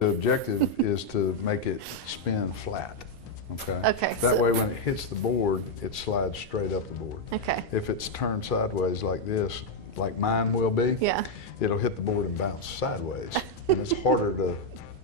The objective is to make it spin flat. Okay. Okay. That way, when it hits the board, it slides straight up the board. Okay. If it's turned sideways like this, like mine will be, Yeah. it'll hit the board and bounce sideways, and it's harder to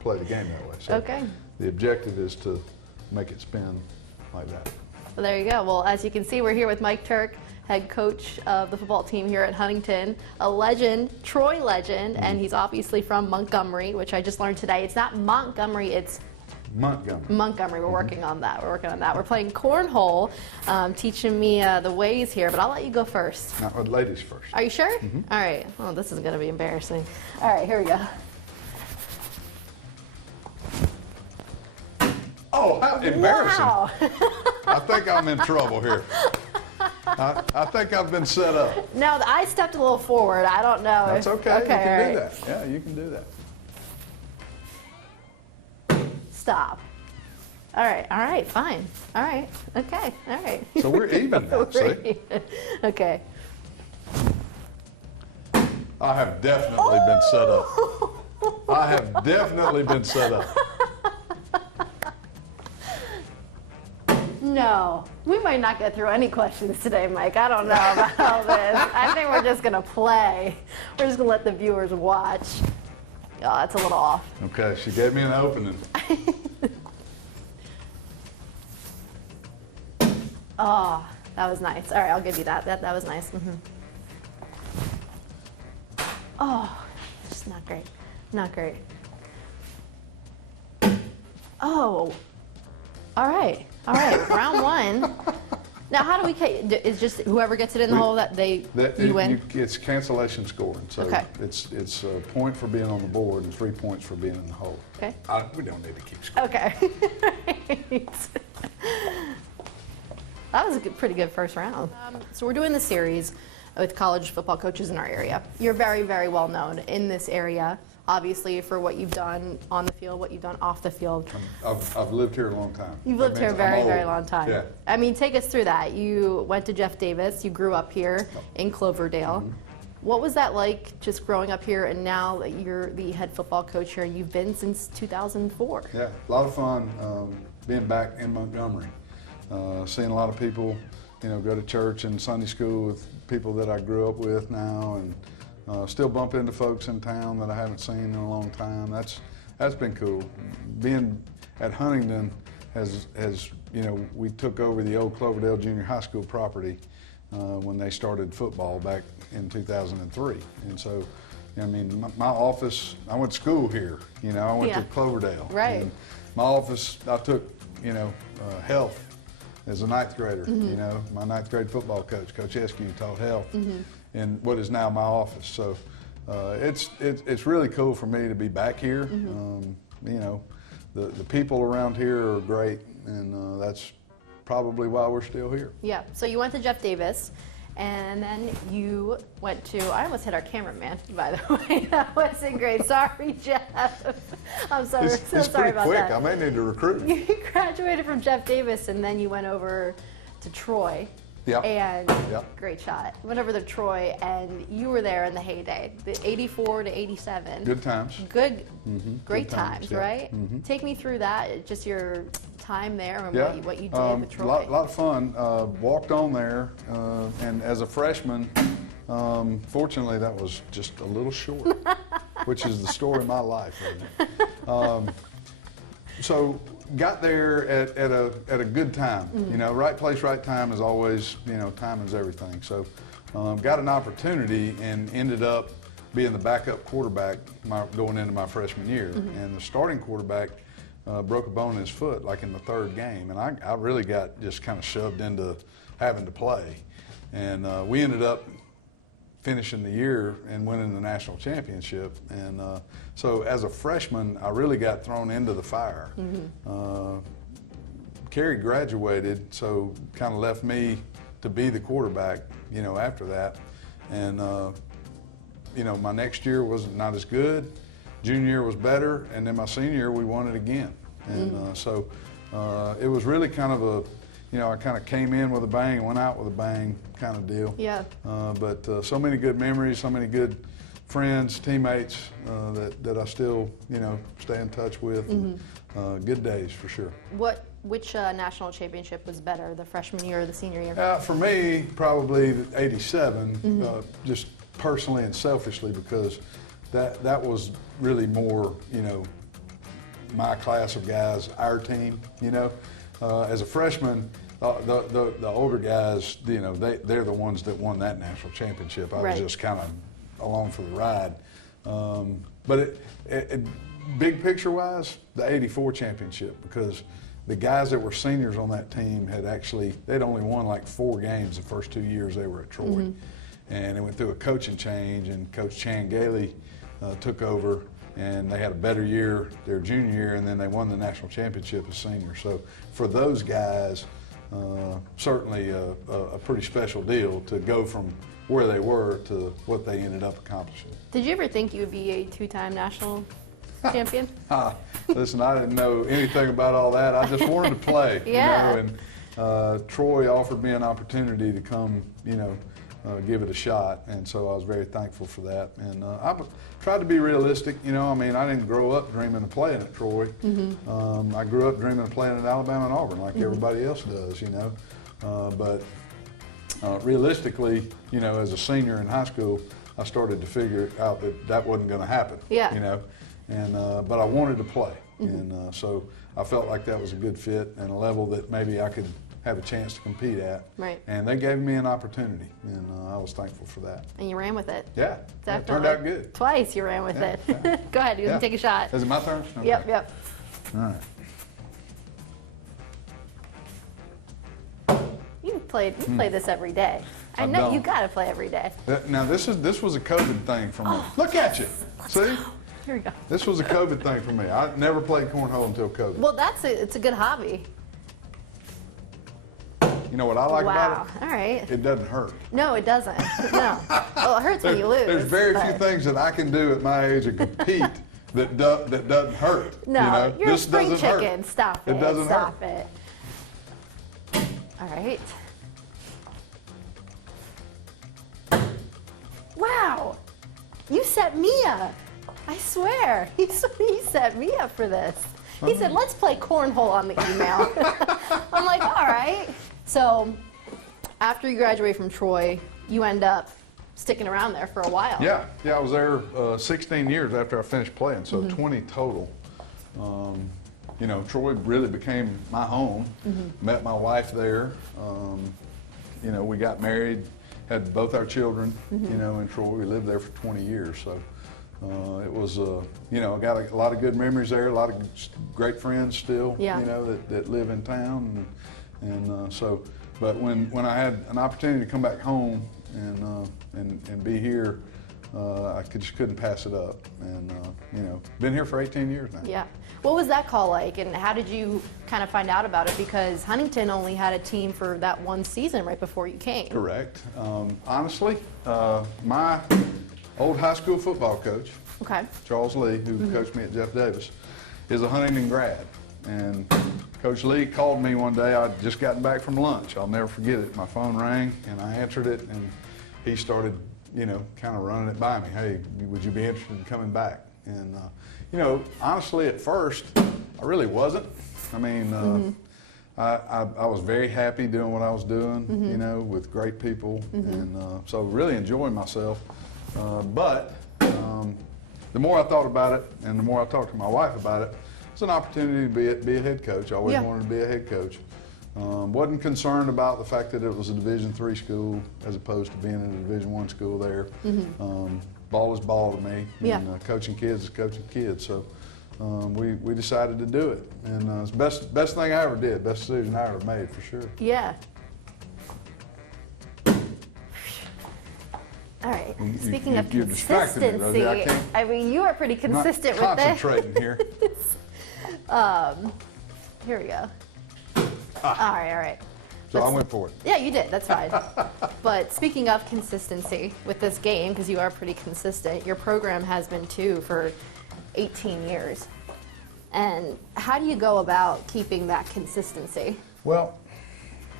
play the game that way. So Okay. the objective is to make it spin like that. Well, there you go. Well, as you can see, we're here with Mike Turk, head coach of the football team here at Huntingdon, a legend, Troy legend, and he's obviously from Montgomery, which I just learned today. It's not Montgomery, it's Montgomery. Montgomery. We're working on that. We're working on that. We're playing cornhole, teaching me the ways here, but I'll let you go first. Now, ladies first. Are you sure? All right. Oh, this is going to be embarrassing. All right, here we go. Oh, how embarrassing. Wow. I think I'm in trouble here. I think I've been set up. No, I stepped a little forward. I don't know. That's okay. You Okay, can all do right. that. Yeah, you can do that. Stop. All right, fine. All right, okay, all right. So we're even now, We're see? even. Okay. I have definitely been set up. I have definitely been set up. No, we might not get through any questions today, Mike. I don't know about all this. I think we're just gonna play. We're just gonna let the viewers watch. Oh, that's a little off. Okay, she gave me an opening. Oh, that was nice. All right, I'll give you that. That was nice. Oh, just not great. Not great. Oh, all right. Round one. Now, how do we? It's just whoever gets it in the hole you win. It's cancellation scoring. So Okay. it's a point for being on the board and 3 points for being in the hole. Okay. We don't need to keep scoring. Okay. That was a pretty good first round. So we're doing this series with college football coaches in our area. You're very, very well known in this area, obviously, for what you've done on the field, what you've done off the field. I've lived here a long time. You've lived here a very, very long time. Yeah. I mean, take us through that. You went to Jeff Davis. You grew up here in Cloverdale. What was that like, just growing up here, and now that you're the head football coach here, and you've been since 2004? Yeah, a lot of fun being back in Montgomery. Seeing a lot of people, go to church and Sunday school with people that I grew up with now, and still bump into folks in town that I haven't seen in a long time. That's been cool. Being at Huntingdon has we took over the old Cloverdale Junior High School property when they started football back in 2003, and so. I mean, my office, I went to school here, I went to Cloverdale. Right. And my office, I took, health as a ninth grader, my ninth grade football coach, Coach Eskew, taught health in what is now my office. So it's really cool for me to be back here. The people around here are great, and that's probably why we're still here. Yeah, so you went to Jeff Davis, and then you went to, I almost hit our cameraman, by the way. That wasn't great. Sorry, Jeff. I'm sorry. It's sorry pretty about quick. that. I may need to recruit. You graduated from Jeff Davis, and then you went over to Troy. Yep. And Yep. great shot. Went over to Troy, and you were there in the heyday, the 84 to 87. Good times. Great Good times, times, yeah. right? Take me through that, just your time there and Yeah. what you did with Troy. Lot of fun. Walked on there, and as a freshman, fortunately that was just a little short, which is the story of my life, isn't it? So got there at a good time. Right place, right time is always, time is everything. So got an opportunity and ended up being the backup quarterback going into my freshman year, and the starting quarterback broke a bone in his foot like in the third game, and I really got just kind of shoved into having to play, and we ended up finishing the year and winning the national championship, and so as a freshman I really got thrown into the fire. Carrie graduated, so kind of left me to be the quarterback after that, and my next year was not as good. Junior year was better, and then my senior year we won it again. And so it was really kind of I kind of came in with a bang, went out with a bang kind of deal. Yeah. But so many good memories, so many good friends, teammates that I still, stay in touch with. And, good days for sure. Which national championship was better, the freshman year or the senior year? For me, probably '87, just personally and selfishly, because that was really more, my class of guys, our team. As a freshman, the older guys, they're the ones that won that national championship. I was just kind of along for the ride. But big picture wise, the '84 championship, because the guys that were seniors on that team they'd only won like 4 games the first 2 years they were at Troy. And they went through a coaching change, and Coach Chan Gailey took over, and they had a better year their junior year, and then they won the national championship as seniors. So for those guys, certainly a pretty special deal to go from where they were to what they ended up accomplishing. Did you ever think you would be a 2-time national champion? Listen, I didn't know anything about all that. I just wanted to play. And Troy offered me an opportunity to come, give it a shot, and so I was very thankful for that. And I tried to be realistic. I didn't grow up dreaming of playing at Troy. I grew up dreaming of playing at Alabama and Auburn like everybody else does, but realistically, as a senior in high school, I started to figure out that wasn't going to happen. But I wanted to play, and so I felt like that was a good fit and a level that maybe I could have a chance to compete at. Right. And they gave me an opportunity, and I was thankful for that. And you ran with it. Yeah. Definitely. It turned out good. Twice you ran with it. Yeah. Go ahead, you can take a shot. Is it my turn? Okay. Yep. All right. You play this every day. I know don't. you got to play every day. Now this was a COVID thing for me. Look at you. See? Here we go. This was a COVID thing for me. I never played cornhole until COVID. Well, it's a good hobby. You know what I like about it? All right. It doesn't hurt. No, it doesn't. No. Well, it hurts when you lose. There's very few things that I can do at my age and compete that doesn't hurt. No, you're this a spring doesn't chicken. Hurt. Stop it. It doesn't Stop hurt. it. All right. Wow. You set me up. I swear. He set me up for this. He said, let's play cornhole on the email. I'm like, all right. So after you graduate from Troy, you end up sticking around there for a while. Yeah, I was there 16 years after I finished playing, so 20 total. Troy really became my home. Met my wife there. We got married, had both our children, in Troy. We lived there for 20 years, so it was, I got a lot of good memories there, a lot of great friends still, that live in town. But when I had an opportunity to come back home and be here, I just couldn't pass it up. And, been here for 18 years now. Yeah. What was that call like, and how did you kind of find out about it? Because Huntingdon only had a team for that one season right before you came. Correct. Honestly, my old high school football coach, Charles Lee, who coached me at Jeff Davis, is a Huntingdon grad. And Coach Lee called me one day. I'd just gotten back from lunch. I'll never forget it. My phone rang, and I answered it, and he started, kind of running it by me. Hey, would you be interested in coming back? And, honestly, at first, I really wasn't. I mean, I was very happy doing what I was doing, with great people, and so really enjoying myself. But the more I thought about it, and the more I talked to my wife about it, it's an opportunity to be a head coach. I always wanted to be a head coach. Wasn't concerned about the fact that it was a Division III school as opposed to being in a Division I school there. Ball is ball to me, and coaching kids is coaching kids. So we decided to do it, and it's the best thing I ever did, best decision I ever made for sure. Yeah. All right. Speaking of consistency, I mean, you are pretty consistent with this. Concentrating here. Here we go. All right. So I went for it. Yeah, you did. That's fine. But speaking of consistency with this game, because you are pretty consistent, your program has been too for 18 years. And how do you go about keeping that consistency? Well,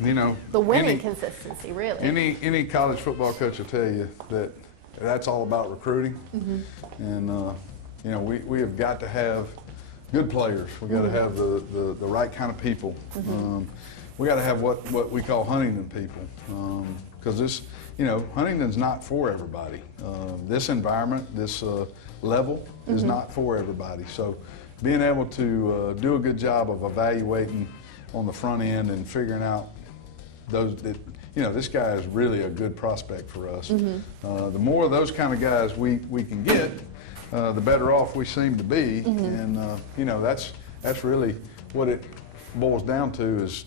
the winning consistency, really. Any college football coach will tell you that that's all about recruiting. And you know, we have got to have good players. We got to have the right kind of people. We got to have what we call Huntingdon people, because this, you know, Huntingdon's not for everybody. This environment, this level is not for everybody. So being able to do a good job of evaluating on the front end and figuring out those that, you know, this guy is really a good prospect for us. The more of those kind of guys we can get, the better off we seem to be. And you know, that's really what it boils down to is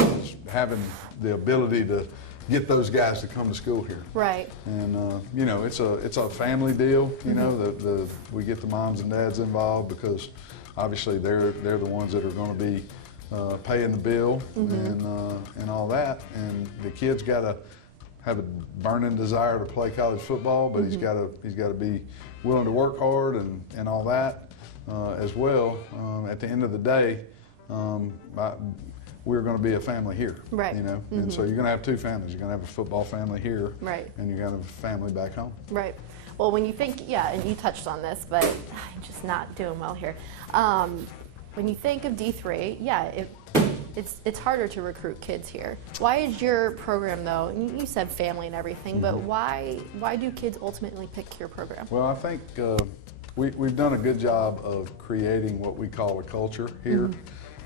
having the ability to get those guys to come to school here. Right. And you know, it's a family deal. You know, we get the moms and dads involved because obviously they're the ones that are going to be paying the bill and all that. And the kid's got to have a burning desire to play college football, but he's got to be willing to work hard and all that as well. At the end of the day, we're going to be a family here, right? You know, and so you're going to have two families. You're going to have a football family here, right? And you're going to have a family back home, right? Well, when you think, yeah, and you touched on this, but I'm just not doing well here. When you think of D3, yeah, it's harder to recruit kids here. Why is your program, though, you said family and everything, but why do kids ultimately pick your program? Well, I think we've done a good job of creating what we call a culture here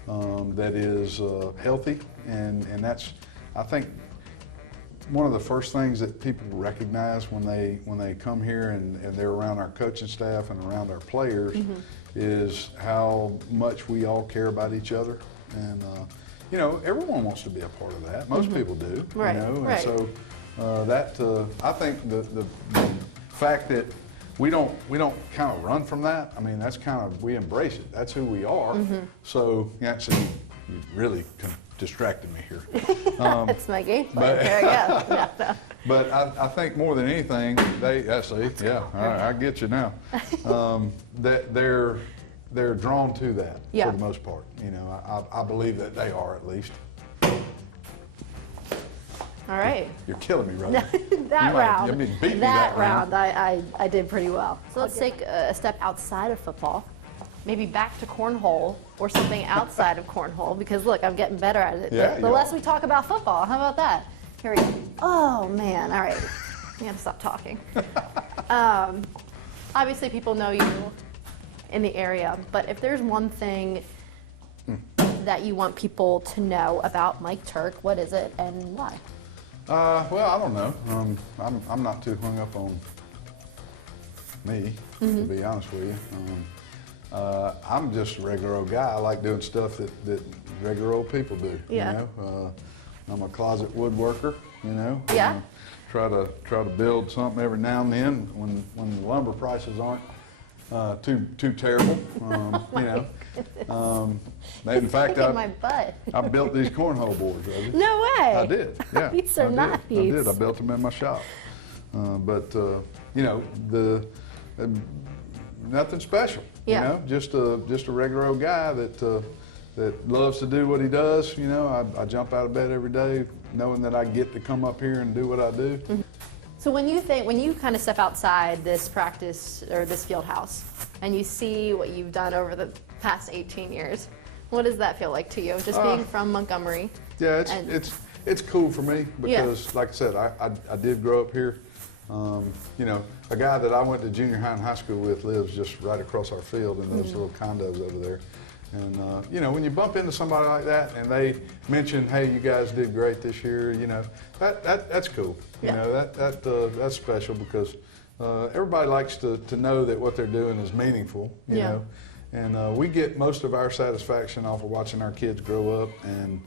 that is healthy, and that's, I think, one of the first things that people recognize when they come here and they're around our coaching staff and around our players is how much we all care about each other. And you know, everyone wants to be a part of that. Most people do, right. You know, and right. so I think the fact that we don't kind of run from that. I mean, that's kind of, we embrace it. That's who we are. So actually, you really distracted me here. That's my game plan. There we go. No. But I think more than anything, I get you now. That they're drawn to that for the most part. You know, I believe that they are, at least. All right. You're killing me, Rosie. That round. Beat me that round. I did pretty well. So let's take a step outside of football. Maybe back to cornhole or something outside of cornhole, because look, I'm getting better at it. Yeah, the less we talk about football, how about that? Here we go. Oh man, all right. I gotta stop talking. Obviously people know you in the area, but if there's one thing that you want people to know about Mike Turk, what is it and why? Well, I don't know. I'm not too hung up on me, to be honest with you. I'm just a regular old guy. I like doing stuff that regular old people do. Yeah. You know, I'm a closet woodworker. You know. Yeah. Try to build something every now and then when the lumber prices aren't too terrible. You know. In fact, I built these cornhole boards. Rosie. No way. I did. Yeah. These are nice. I did. I built them in my shop. But you know, nothing special. Yeah. You know, just a regular old guy that loves to do what he does. You know, I jump out of bed every day knowing that I get to come up here and do what I do. So when you kind of step outside this practice or this field house and you see what you've done over the past 18 years, what does that feel like to you? Just being from Montgomery. Yeah, it's cool for me because, like I said, I did grow up here. You know, a guy that I went to junior high and high school with lives just right across our field in those little condos over there. And you know, when you bump into somebody like that and they mention, "Hey, you guys did great this year," you know, that's cool. You know, that's special because everybody likes to know that what they're doing is meaningful. You know, and we get most of our satisfaction off of watching our kids grow up and,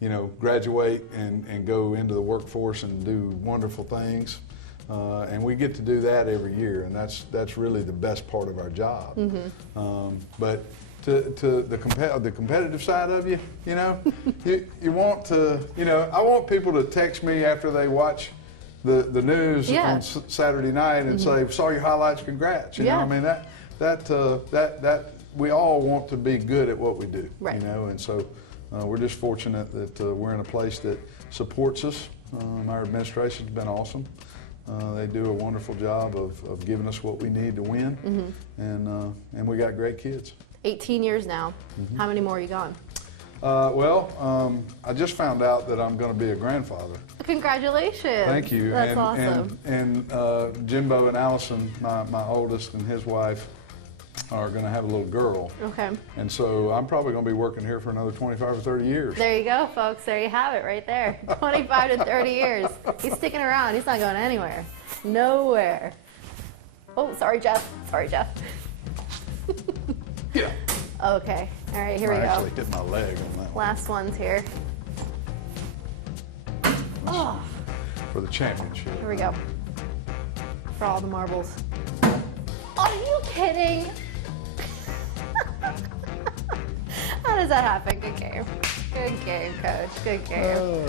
you know, graduate and go into the workforce and do wonderful things. And we get to do that every year, and that's really the best part of our job. But to the competitive side of you, you know, you want to, you know, I want people to text me after they watch the news on Saturday night and say, "Saw your highlights, congrats." You know, I mean that we all want to be good at what we do. You know, and so we're just fortunate that we're in a place that supports us. Our administration's been awesome. They do a wonderful job of giving us what we need to win, and we got great kids. 18 years now. How many more are you gone? I just found out that I'm going to be a grandfather. Congratulations. Thank you. That's awesome. And Jimbo and Allison, my oldest, and his wife are going to have a little girl. Okay. And so I'm probably going to be working here for another 25 or 30 years. There you go, folks. There you have it right there. 25 to 30 years. He's sticking around. He's not going anywhere. Nowhere. Oh, sorry, Jeff. Sorry, Jeff. Yeah. Okay. All right, here we I go. actually hit my leg on that one. Last one's here. Oh, For the championship. here we go. For all the marbles. Are you kidding? How does that happen? Good game. Good game, Coach. Good game.